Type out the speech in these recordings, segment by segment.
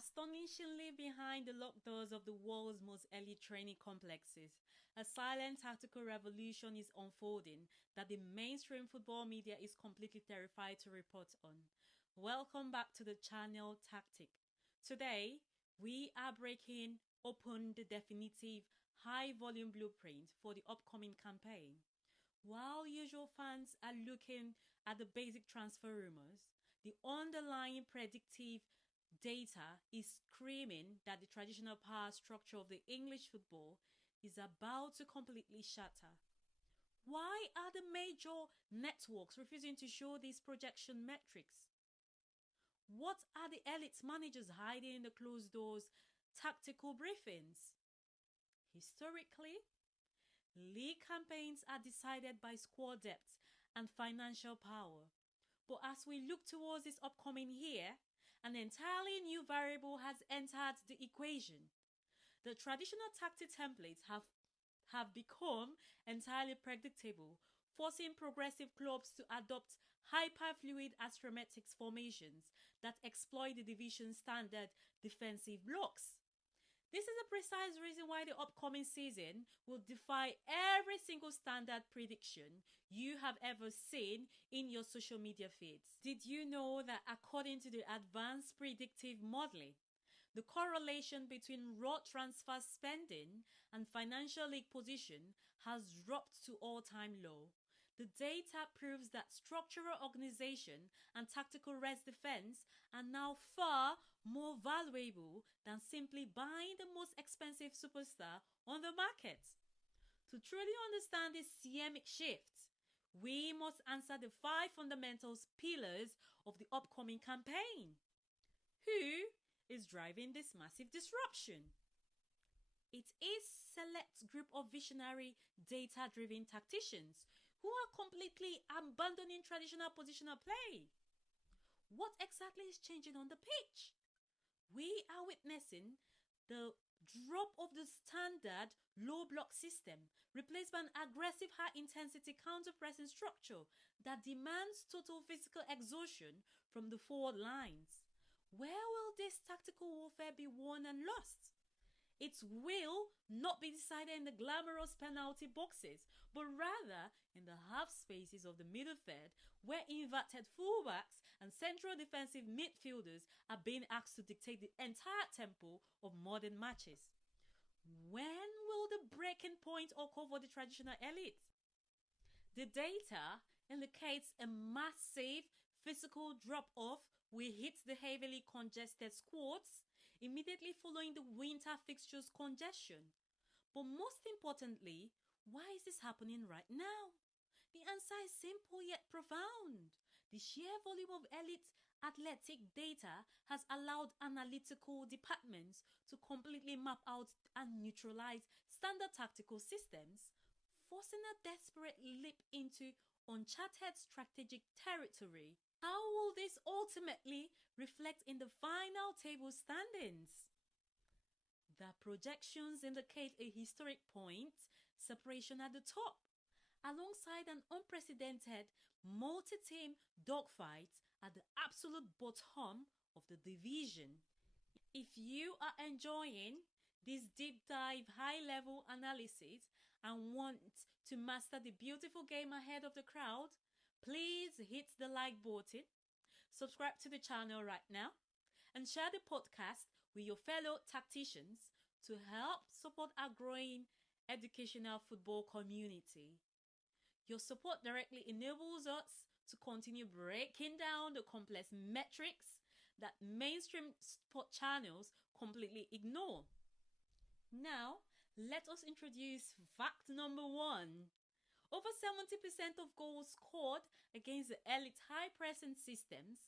Astonishingly behind the locked doors of the world's most elite training complexes, a silent tactical revolution is unfolding that the mainstream football media is completely terrified to report on. Welcome back to the channel Tactic. Today, we are breaking open the definitive high-volume blueprint for the upcoming campaign. While usual fans are looking at the basic transfer rumors, the underlying predictive data is screaming that the traditional power structure of the English football is about to completely shatter. Why are the major networks refusing to show these projection metrics? What are the elite managers hiding in the closed doors tactical briefings? Historically, league campaigns are decided by squad depth and financial power. But as we look towards this upcoming year, an entirely new variable has entered the equation. The traditional tactic templates have become entirely predictable, forcing progressive clubs to adopt hyperfluid astrometrics formations that exploit the division standard defensive blocks. This is a precise reason why the upcoming season will defy every single standard prediction you have ever seen in your social media feeds. Did you know that according to the advanced predictive modeling, the correlation between raw transfer spending and financial league position has dropped to all-time low? The data proves that structural organization and tactical rest defense are now far more valuable than simply buying the most expensive superstar on the market. To truly understand this seismic shift, we must answer the 5 fundamental pillars of the upcoming campaign. Who is driving this massive disruption? It is a select group of visionary, data-driven tacticians who are completely abandoning traditional positional play. What exactly is changing on the pitch? We are witnessing the drop of the standard low block system, replaced by an aggressive high-intensity counter-pressing structure that demands total physical exhaustion from the forward lines. Where will this tactical warfare be won and lost? It will not be decided in the glamorous penalty boxes, but rather in the half spaces of the middle third, where inverted fullbacks and central defensive midfielders are being asked to dictate the entire tempo of modern matches. When will the breaking point occur for the traditional elite? The data indicates a massive physical drop-off will hit the heavily congested squads immediately following the winter fixtures congestion. But most importantly, why is this happening right now? The answer is simple yet profound. The sheer volume of elite athletic data has allowed analytical departments to completely map out and neutralize standard tactical systems, forcing a desperate leap into uncharted strategic territory. How will this ultimately reflect in the final table standings? The projections indicate a historic point separation at the top, alongside an unprecedented multi-team dogfight at the absolute bottom of the division. If you are enjoying this deep dive high-level analysis and want to master the beautiful game ahead of the crowd, please hit the like button, subscribe to the channel right now, and share the podcast with your fellow tacticians to help support our growing educational football community. Your support directly enables us to continue breaking down the complex metrics that mainstream sport channels completely ignore. Now, let us introduce fact number 1. Over 70% of goals scored against the elite high-pressing systems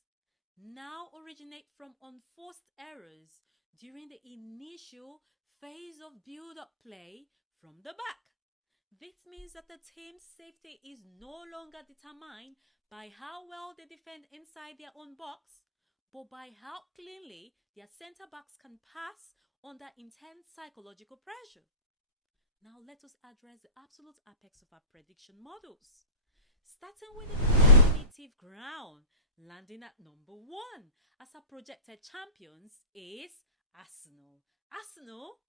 now originate from unforced errors during the initial phase of build-up play from the back. This means that the team's safety is no longer determined by how well they defend inside their own box, but by how cleanly their centre-backs can pass under intense psychological pressure. Now let us address the absolute apex of our prediction models. Starting with the definitive ground, Landing at number 1 as our projected champions is Arsenal. Arsenal,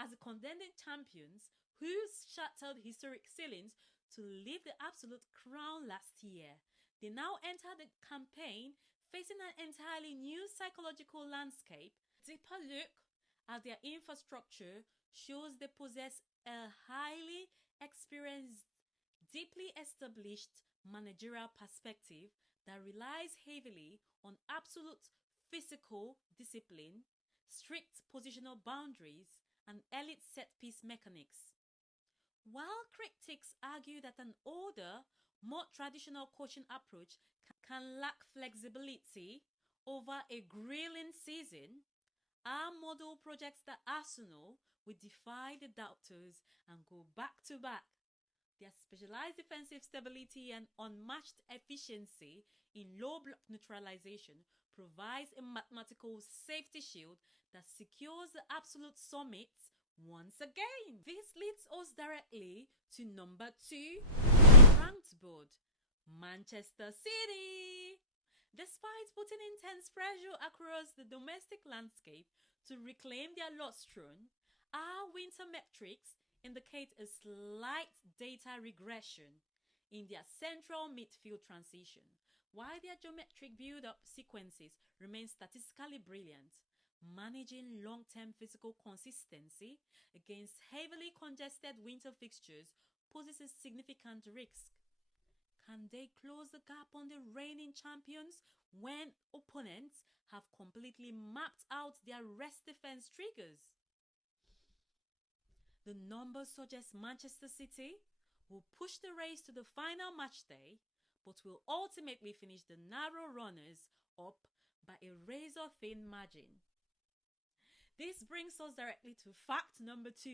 as the contending champions who shattered historic ceilings to lift the absolute crown last year. They now enter the campaign facing an entirely new psychological landscape. A deeper look at their infrastructure shows they possess a highly experienced, deeply established managerial perspective that relies heavily on absolute physical discipline, strict positional boundaries, and elite set-piece mechanics. While critics argue that an older, more traditional coaching approach can lack flexibility over a grilling season, our model projects that Arsenal will defy the doubters and go back to back. Their specialized defensive stability and unmatched efficiency in low block neutralization provides a mathematical safety shield that secures the absolute summit once again. This leads us directly to number 2, ranked board, Manchester City. Despite putting intense pressure across the domestic landscape to reclaim their lost throne, our winter metrics indicate a slight data regression in their central midfield transition, while their geometric build-up sequences remain statistically brilliant. Managing long-term physical consistency against heavily congested winter fixtures poses a significant risk. Can they close the gap on the reigning champions when opponents have completely mapped out their rest defense triggers? The numbers suggest Manchester City will push the race to the final match day, but will ultimately finish the narrow runners up by a razor-thin margin. This brings us directly to fact number 2.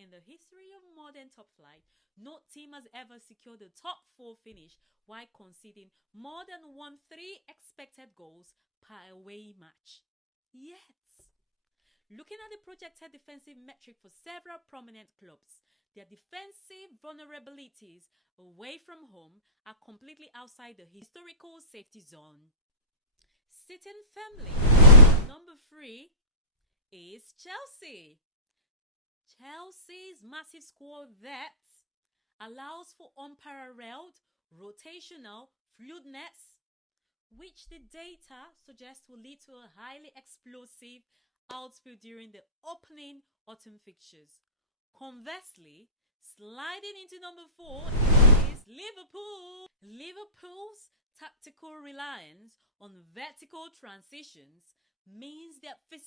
In the history of modern top flight, no team has ever secured a top 4 finish while conceding more than 1-3 expected goals per away match. Yet, looking at the projected defensive metric for several prominent clubs, their defensive vulnerabilities away from home are completely outside the historical safety zone. Sitting firmly at number 3 is Chelsea. Chelsea's massive squad depth allows for unparalleled rotational fluidness, which the data suggests will lead to a highly explosive outfield during the opening autumn fixtures. Conversely, sliding into number 4 is Liverpool. Liverpool's tactical reliance on vertical transitions means that physical